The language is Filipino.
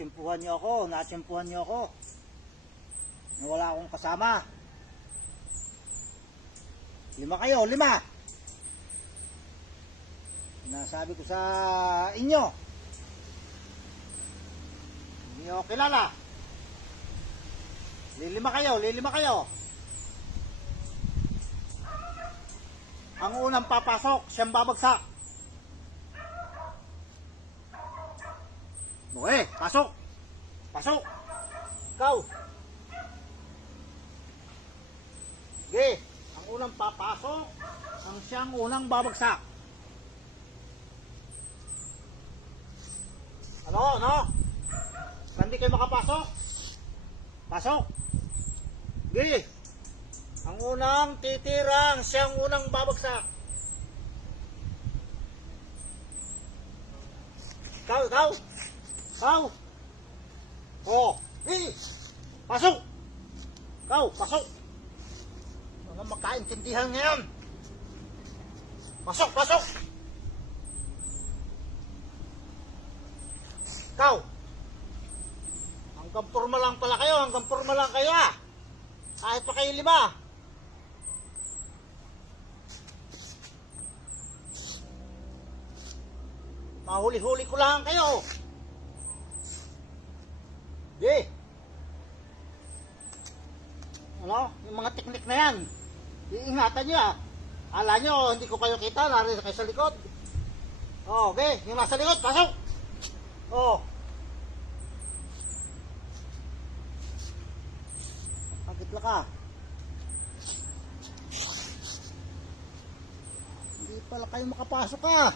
natsimpuhan niyo ako. Wala akong kasama. 5 kayo, 5. Nasabi ko sa inyo. Hindi nyo kilala. Lilima kayo. Ang unang papasok, siyang babagsak. Okay, pasok. Ikaw. Okay, ang unang papasok, ang siyang unang babagsak. Ano? Hindi kayo makapasok? Pasok. Okay. Ang unang titirang, siyang unang babagsak. Ikaw. Oh, pasok. Ikaw, pasok. Mga magkaintindihan ngayon. Pasok. Ikaw. Hanggang porma lang kayo ah. Kahit pa kayo 5. Mahuli-huli ko lang kayo. Di. Yung mga teknik na yan, iingatan nyo ah. Ala nyo, hindi ko kayo kita, narinig kayo sa likod. Okay, yung nasa likod, pasok. Pagitla ka. Hindi pala kayo makapasok ah.